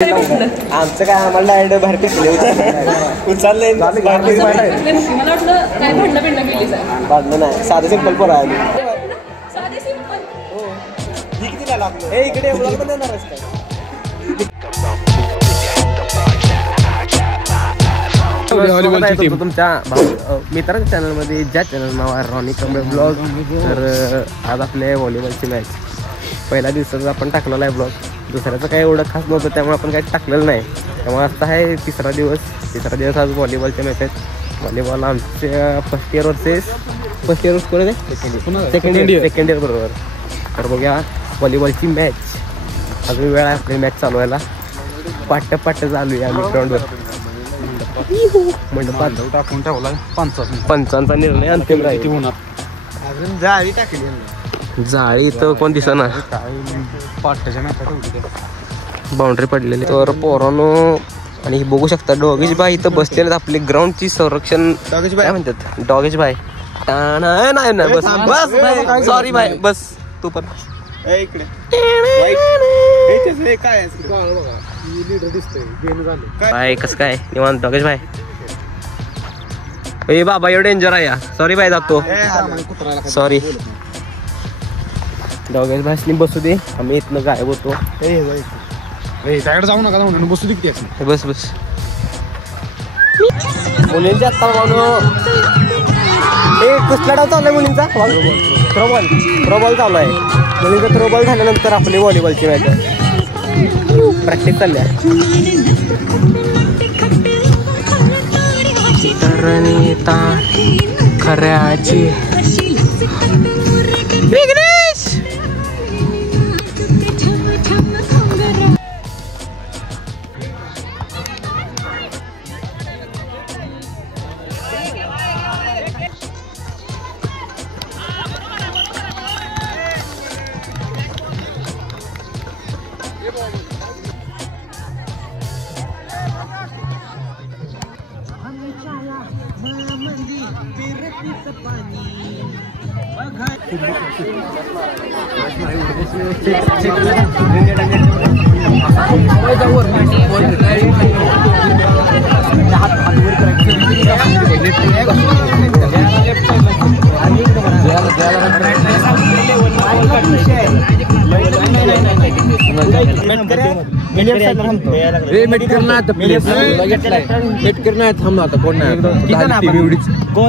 आमचं काय आम्हाला डायरेक्ट बाहेर पिकले उचलले मला वाटलं काय भांडणं केली भांडणं नाही साधं सिंपल पोरं आहे साधे सिंपल. इकडे पण येणारच काय तुमच्या मित्राच्या चॅनलमध्ये ज्या चॅनल नाव आहे रॉनी कमळे ब्लॉग. तर आज आपल्या व्हॉलीबॉलची मॅच पहिल्या दिवसाचा आपण टाकलेला आहे ब्लॉग. दुसऱ्याचं काही एवढं खास नव्हतं त्यामुळे आपण काही टाकलेलं नाही. त्यामुळे आता आहे तिसरा दिवस आज व्हॉलीबॉलच्या मॅच आहेत. व्हॉलीबॉल आमच्या फर्स्ट इयर कोण आहे सेकंड इयर बरोबर. तर बघूया व्हॉलीबॉलची मॅच. अजून वेळ आहे आपली मॅच चालू व्हायला. पाट्ट चालू आहे आम्ही ग्राउंडवर. मंडपात टाकून ठेवला पंचांचा निर्णय अंतिम राहील. अजून जाळी टाकली जाळी तर कोण दिसना बाउंड्री पडलेली. तर पोरानो आणि बघू शकता डॉगेश भाई इथं बसलेले आपली ग्राउंडची संरक्षण काय म्हणतात डॉगेश भाई. नाही बस बस सॉरी भाई बस तू पण इकडे काय कसं काय निवांत डॉगेश भाई. ए बाबा एवढं डेंजर आहे या. सॉरी भाई जातो सॉरी. डॉगेश भाईनी बसू दे आम्ही इथनं गायब होतो. त्याकडे जाऊ नका बसू दे. बस मुलींच्या आत्ता कुठला डाव चालू आहे मुलींचा थ्रोबॉल चालू आहे. मुलींचा थ्रोबॉल झाल्यानंतर आपली व्हॉलीबॉलची मॅच प्रॅक्टिस चालली आहे. खऱ्याची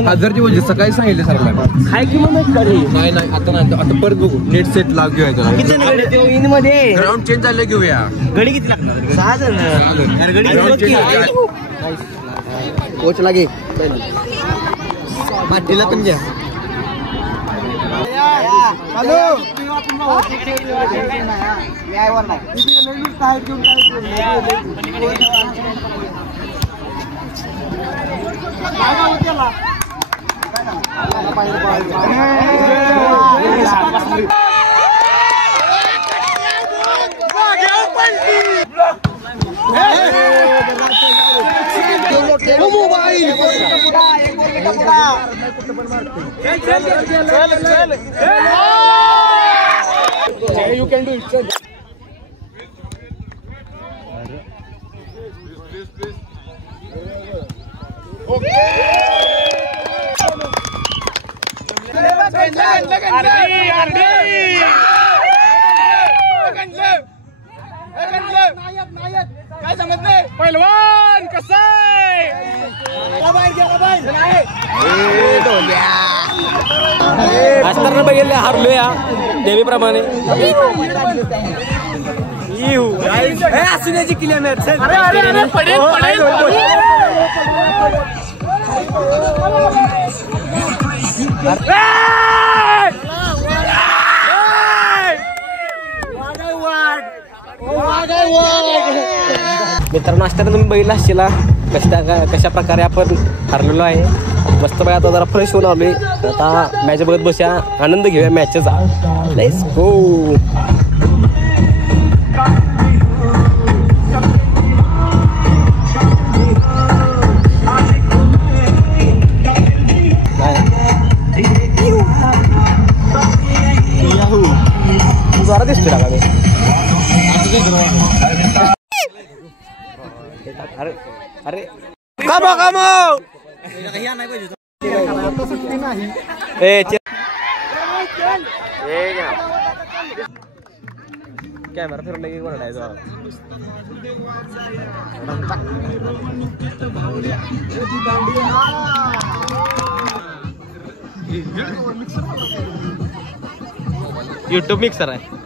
हजारची म्हणजे सकाळी सांगितले सर नाही आता नाही आता परत बघू नेट सेट लाव घेऊया. ग्राउंड चेंज झालं घेऊया. गडी किती लागणार 6 जण कोच लागे माटीला पण घ्या. You can do it. काय सांगत नाही पहिलवान कसं मास्तर बघितले हारलो या देवीप्रमाणे. असण्याची किल्ल्या मित्रांनो असताना तुम्ही बघितला असशीला कशा प्रकारे आपण हरलेलो आहे. मस्त बाय आता जरा फ्रेश होऊन आलोय. आता मॅच बघत बसूया आनंद घेऊया मॅचचा. Let's go. जरा दिसतोय का मी अरे अरे कामो कामो कॅमेरा फिरवला की कोणाला यूट्यूब मिक्सर आहे.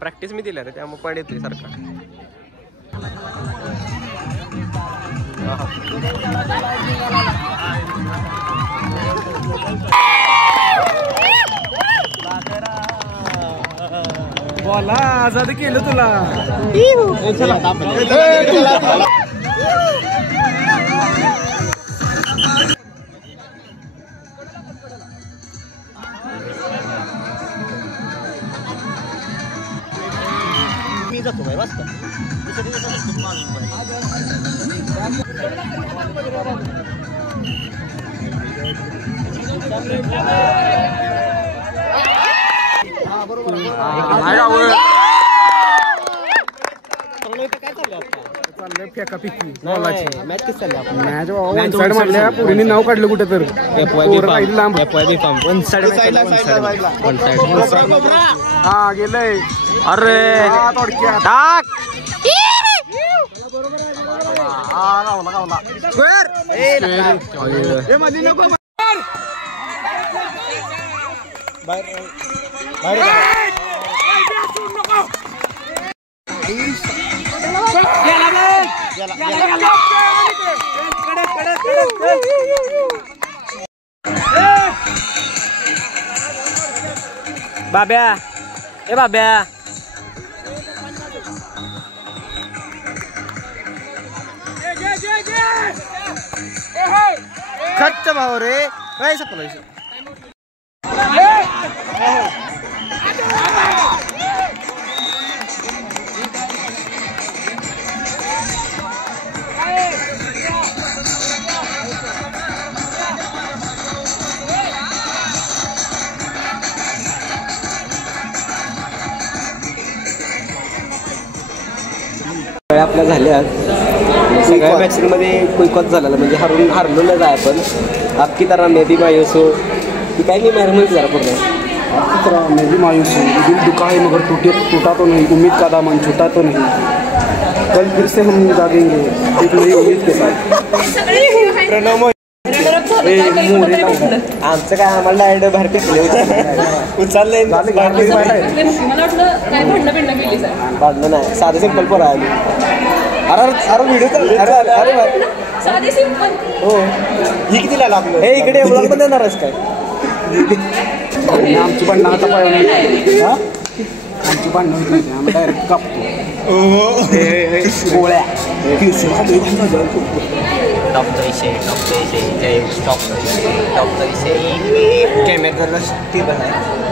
प्रॅक्टिस मी दिल्या रे त्यामुळे पॉईंट येतोय सारखा. बोला आजाद केलं तुला. मी जातो बाई वाजता. फेकापिकी मॅच कशी चालली आपण? मॅच वन साइड मारल्या पुरीने नाव काढलं कुठे तर लांब. हा गेलंय. अरे थोडक्यात टाक बाब्या. ए बाब्या खच्च भाऊ रे काय सपलं. आपल्या झाल्या सगळ्या मॅचमध्ये क्विकॉच झालेला म्हणजे हारलो न जाय पण आपकी तरह मैं भी मायूस हूँ की काय नाही मेहरबानी जरा पूर्ण. आपकी तरह मैं भी मायूस हूँ, दिल दुखा है मगर टूटा तो नहीं, उम्मीद का दामन छूटा तो नहीं, कल फिर से हम जागेंगे एक नई उम्मीद के साथ. प्रणव आमचं काय आम्हाला डायरेक्ट बाहेर फेकले उचललंय. मला वाटलं काय भांडणं बिंडणं केली सर. भांडणं नाही साधं सिंपल पोरं आली. अरे व्हिडिओ तर अरे साधी सिंपल. हो ही किती लागला आपलं. हे इकडे एवढं पण देणारच काय. आमची भांडणं आता पाहिजे. आमची भांडणं होत नाही आम्ही डायरेक्ट कापतो गोळ्या. डॉक्टर विषय कॅमेरा ती पण आहे.